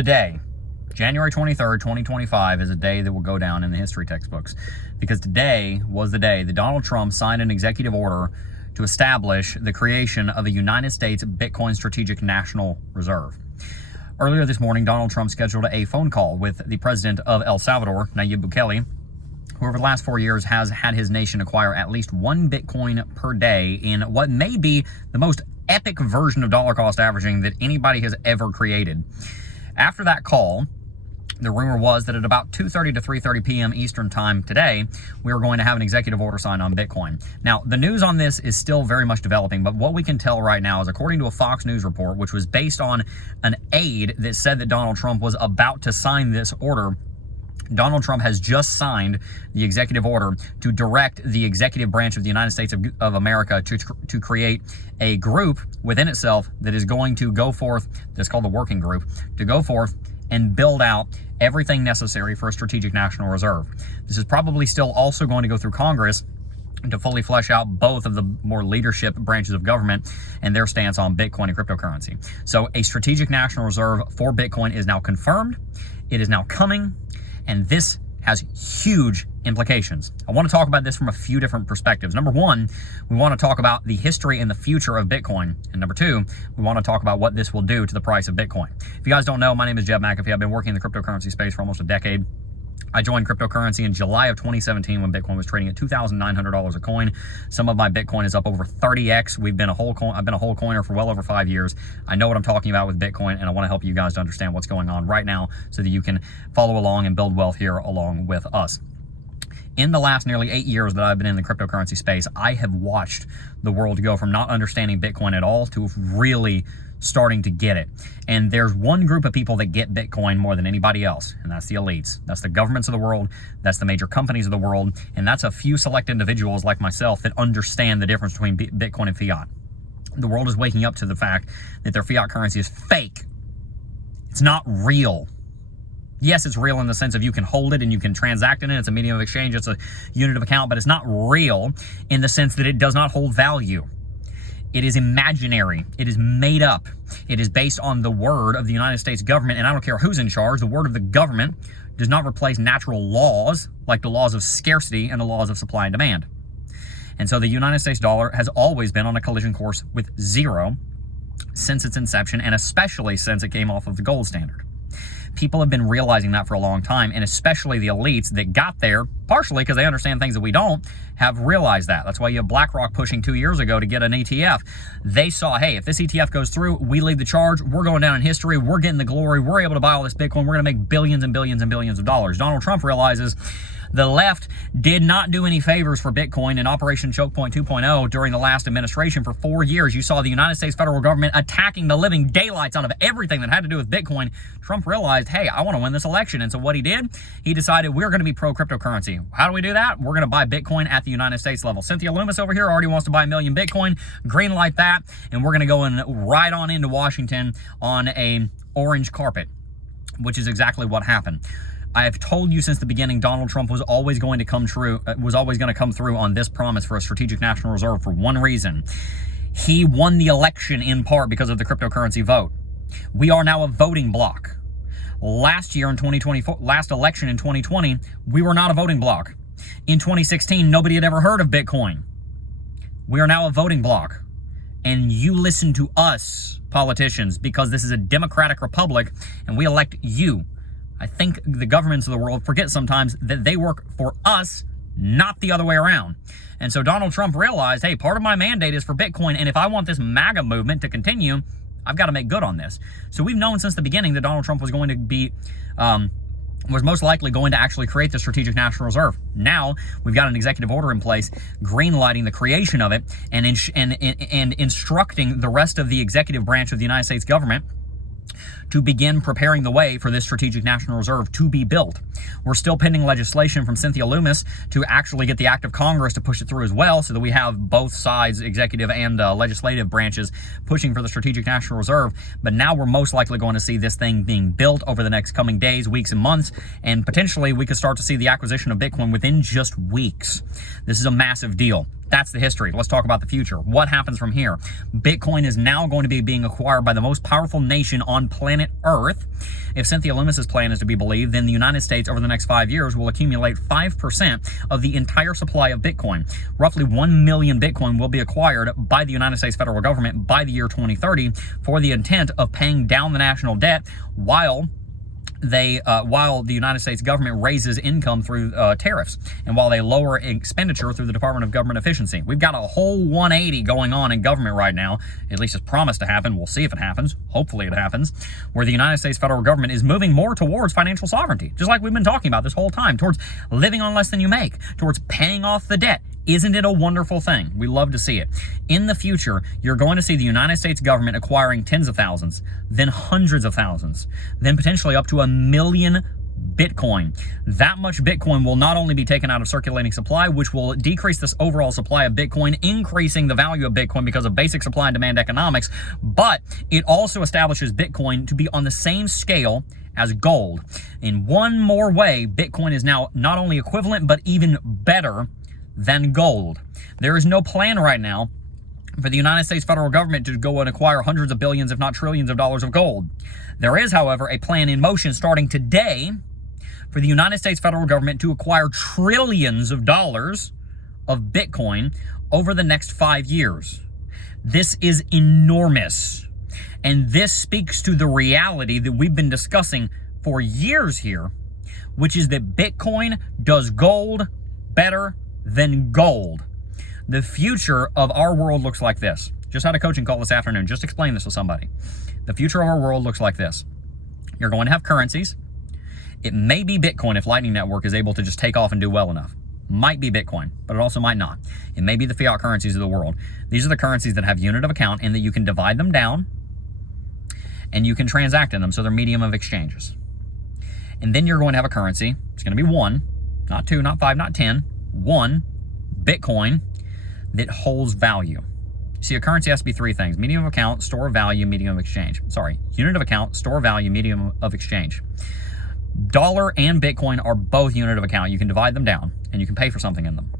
Today, January 23rd, 2025, is a day that will go down in the history textbooks because today was the day that Donald Trump signed an executive order to establish the creation of a United States Bitcoin Strategic National Reserve. Earlier this morning, Donald Trump scheduled a phone call with the president of El Salvador, Nayib Bukele, who over the last 4 years has had his nation acquire at least 1 Bitcoin per day in what may be the most epic version of dollar cost averaging that anybody has ever created. After that call, the rumor was that at about 2:30 to 3:30 p.m. Eastern time today, we were going to have an executive order signed on Bitcoin. Now, the news on this is still very much developing, but what we can tell right now is, according to a Fox News report, which was based on an aide that said that Donald Trump was about to sign this order, Donald Trump has just signed the executive order to direct the executive branch of the United States of America to create a group within itself that is going to go forth, that's called the working group, to go forth and build out everything necessary for a strategic national reserve. This is probably still also going to go through Congress to fully flesh out both of the more leadership branches of government and their stance on Bitcoin and cryptocurrency. So a strategic national reserve for Bitcoin is now confirmed. It is now coming. And this has huge implications. I want to talk about this from a few different perspectives. Number one, we want to talk about the history and the future of Bitcoin. And number two, we want to talk about what this will do to the price of Bitcoin. If you guys don't know, my name is Jeb McAfee. I've been working in the cryptocurrency space for almost a decade. I joined cryptocurrency in July of 2017 when Bitcoin was trading at $2,900 a coin. Some of my Bitcoin is up over 30x. I've been a whole coiner for well over 5 years. I know what I'm talking about with Bitcoin, and I want to help you guys to understand what's going on right now so that you can follow along and build wealth here along with us. In the last nearly 8 years that I've been in the cryptocurrency space, I have watched the world go from not understanding Bitcoin at all to really starting to get it. And there's one group of people that get Bitcoin more than anybody else, and that's the elites. That's the governments of the world, that's the major companies of the world, and that's a few select individuals like myself that understand the difference between Bitcoin and fiat. The world is waking up to the fact that their fiat currency is fake. It's not real. Yes, it's real in the sense of you can hold it and you can transact in it. It's a medium of exchange. It's a unit of account, but it's not real in the sense that it does not hold value. It is imaginary. It is made up. It is based on the word of the United States government, and I don't care who's in charge. The word of the government does not replace natural laws like the laws of scarcity and the laws of supply and demand. And so the United States dollar has always been on a collision course with zero since its inception, and especially since it came off of the gold standard. People have been realizing that for a long time, and especially the elites that got there, partially because they understand things that we don't, have realized that. That's why you have BlackRock pushing 2 years ago to get an ETF. They saw, hey, if this ETF goes through, we lead the charge, we're going down in history, we're getting the glory, we're able to buy all this Bitcoin, we're going to make billions and billions and billions of dollars. Donald Trump realizes the left did not do any favors for Bitcoin in Operation Choke Point 2.0 during the last administration. For 4 years, you saw the United States federal government attacking the living daylights out of everything that had to do with Bitcoin. Trump realized, hey, I want to win this election. And so what he did, he decided we're going to be pro-cryptocurrency. How do we do that? We're going to buy Bitcoin at the United States level. Cynthia Loomis over here already wants to buy 1 million Bitcoin. Green light that. And we're going to go and ride on into Washington on a orange carpet, which is exactly what happened. I have told you since the beginning, Donald Trump was always going to come through on this promise for a strategic national reserve for one reason. He won the election in part because of the cryptocurrency vote. We are now a voting bloc. Last year in 2024, last election in 2020, we were not a voting bloc. In 2016, nobody had ever heard of Bitcoin. We are now a voting bloc. And you listen to us, politicians, because this is a democratic republic and we elect you. I think the governments of the world forget sometimes that they work for us, not the other way around. And so Donald Trump realized, hey, part of my mandate is for Bitcoin, and if I want this MAGA movement to continue, I've got to make good on this. So we've known since the beginning that Donald Trump was going to be, was most likely going to actually create the Strategic National Reserve. Now we've got an executive order in place, green-lighting the creation of it, and instructing the rest of the executive branch of the United States government to begin preparing the way for this Strategic National Reserve to be built. We're still pending legislation from Cynthia Loomis to actually get the act of Congress to push it through as well, so that we have both sides, executive and legislative branches, pushing for the Strategic National Reserve. But now we're most likely going to see this thing being built over the next coming days, weeks, and months, and potentially we could start to see the acquisition of Bitcoin within just weeks. This is a massive deal. That's the history. Let's talk about the future. What happens from here? Bitcoin is now going to be being acquired by the most powerful nation on planet Earth. If Cynthia Lummis's plan is to be believed, then the United States over the next 5 years will accumulate 5% of the entire supply of Bitcoin. Roughly 1 million Bitcoin will be acquired by the United States federal government by the year 2030 for the intent of paying down the national debt while the United States government raises income through tariffs, and while they lower expenditure through the Department of Government Efficiency. We've got a whole 180 going on in government right now, at least it's promised to happen. We'll see if it happens. Hopefully it happens, where the United States federal government is moving more towards financial sovereignty, just like we've been talking about this whole time, towards living on less than you make, towards paying off the debt. Isn't it a wonderful thing? We love to see it. In the future, you're going to see the United States government acquiring tens of thousands, then hundreds of thousands, then potentially up to 1 million Bitcoin. That much Bitcoin will not only be taken out of circulating supply, which will decrease this overall supply of Bitcoin, increasing the value of Bitcoin because of basic supply and demand economics, but it also establishes Bitcoin to be on the same scale as gold. In one more way, Bitcoin is now not only equivalent, but even better than gold. There is no plan right now for the United States federal government to go and acquire hundreds of billions, if not trillions of dollars of gold. There is, however, a plan in motion starting today for the United States federal government to acquire trillions of dollars of Bitcoin over the next 5 years. This is enormous. And this speaks to the reality that we've been discussing for years here, which is that Bitcoin does gold better than gold. The future of our world looks like this. Just had a coaching call this afternoon. Just explain this to somebody. The future of our world looks like this. You're going to have currencies. It may be Bitcoin if Lightning Network is able to just take off and do well enough. Might be Bitcoin, but it also might not. It may be the fiat currencies of the world. These are the currencies that have unit of account and that you can divide them down and you can transact in them, so they're medium of exchanges. And then you're going to have a currency. It's going to be 1, not 2, not 5, not 10. 1 Bitcoin that holds value. See, a currency has to be 3 things: medium of account, store of value, medium of exchange. Sorry, unit of account, store of value, medium of exchange. Dollar and Bitcoin are both unit of account. You can divide them down and you can pay for something in them.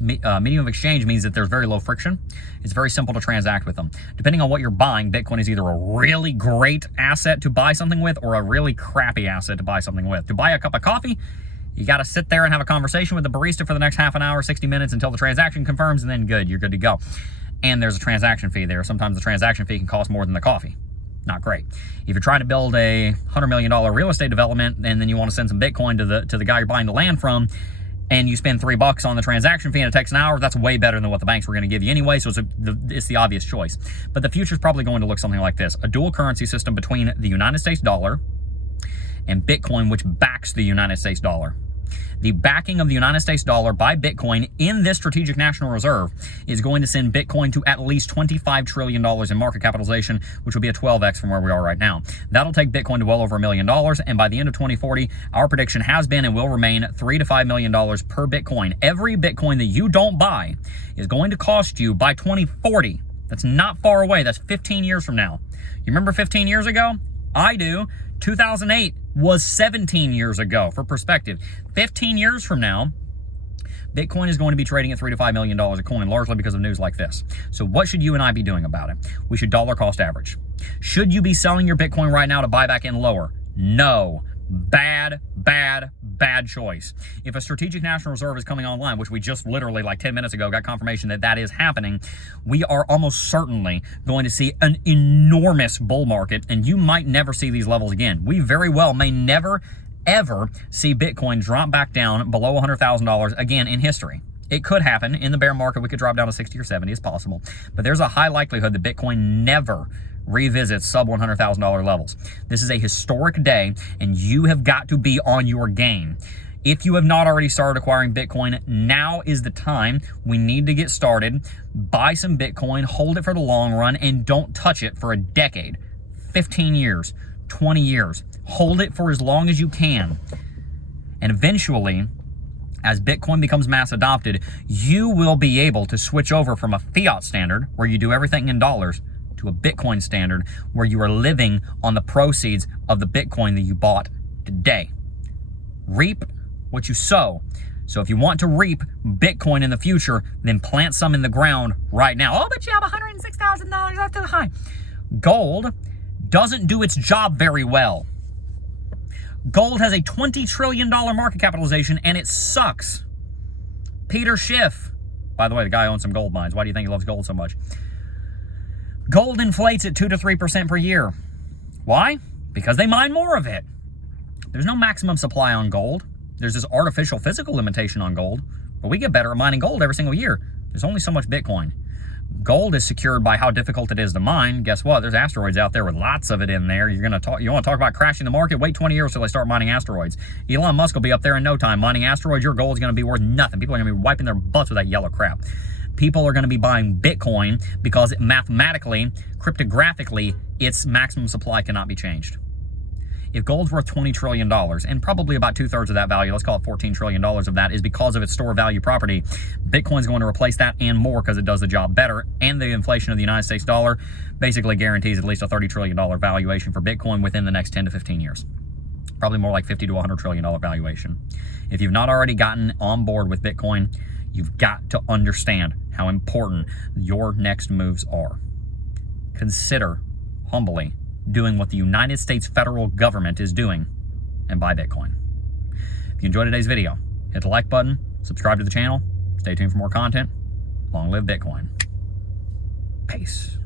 Medium of exchange means that there's very low friction. It's very simple to transact with them. Depending on what you're buying, Bitcoin is either a really great asset to buy something with or a really crappy asset to buy something with. To buy a cup of coffee, you got to sit there and have a conversation with the barista for the next half an hour, 60 minutes until the transaction confirms, and then good, you're good to go. And there's a transaction fee there. Sometimes the transaction fee can cost more than the coffee. Not great. If you're trying to build a $100 million real estate development and then you want to send some Bitcoin to the guy you're buying the land from, and you spend $3 on the transaction fee and it takes an hour, that's way better than what the banks were going to give you anyway, so it's the obvious choice. But the future is probably going to look something like this: a dual currency system between the United States dollar and Bitcoin, which backs the United States dollar. The backing of the United States dollar by Bitcoin in this strategic national reserve is going to send Bitcoin to at least $25 trillion in market capitalization, which will be a 12x from where we are right now. That'll take Bitcoin to well over $1 million, and by the end of 2040, our prediction has been and will remain $3 to $5 million per Bitcoin. Every Bitcoin that you don't buy is going to cost you by 2040. That's not far away. That's 15 years from now. You remember 15 years ago? I do. 2008 was 17 years ago. For perspective, 15 years from now, Bitcoin is going to be trading at $3 to $5 million a coin, largely because of news like this. So what should you and I be doing about it? We should dollar cost average. Should you be selling your Bitcoin right now to buy back in lower? No. Bad choice. If a strategic national reserve is coming online, which we just literally like 10 minutes ago got confirmation that that is happening, we are almost certainly going to see an enormous bull market, and you might never see these levels again. We very well may never, ever see Bitcoin drop back down below $100,000 again in history. It could happen. In the bear market, we could drop down to 60 or 70. It's possible. But there's a high likelihood that Bitcoin never revisits sub $100,000 levels. This is a historic day, and you have got to be on your game. If you have not already started acquiring Bitcoin, now is the time. We need to get started. Buy some Bitcoin, hold it for the long run, and don't touch it for a decade, 15 years, 20 years. Hold it for as long as you can. And eventually, as Bitcoin becomes mass adopted, you will be able to switch over from a fiat standard, where you do everything in dollars, to a Bitcoin standard, where you are living on the proceeds of the Bitcoin that you bought today. Reap what you sow. So if you want to reap Bitcoin in the future, then plant some in the ground right now. Oh, but you have $106,000, that's too high. Gold doesn't do its job very well. Gold has a $20 trillion market capitalization, and it sucks. Peter Schiff, by the way, the guy owns some gold mines. Why do you think he loves gold so much? Gold inflates at 2 to 3% per year. Why? Because they mine more of it. There's no maximum supply on gold. There's this artificial physical limitation on gold, but we get better at mining gold every single year. There's only so much Bitcoin. Gold is secured by how difficult it is to mine. Guess what? There's asteroids out there with lots of it in there. You want to talk about crashing the market? Wait 20 years till they start mining asteroids. Elon Musk will be up there in no time mining asteroids. Your gold is going to be worth nothing. People are going to be wiping their butts with that yellow crap. People are going to be buying Bitcoin because mathematically, cryptographically, its maximum supply cannot be changed. If gold's worth $20 trillion, and probably about 2/3 of that value, let's call it $14 trillion of that, is because of its store value property, Bitcoin's going to replace that and more because it does the job better. And the inflation of the United States dollar basically guarantees at least a $30 trillion valuation for Bitcoin within the next 10 to 15 years. Probably more like $50 to $100 trillion valuation. If you've not already gotten on board with Bitcoin, you've got to understand how important your next moves are. Consider, humbly, doing what the United States federal government is doing and buy Bitcoin. If you enjoyed today's video, hit the like button, subscribe to the channel, stay tuned for more content. Long live Bitcoin. Peace.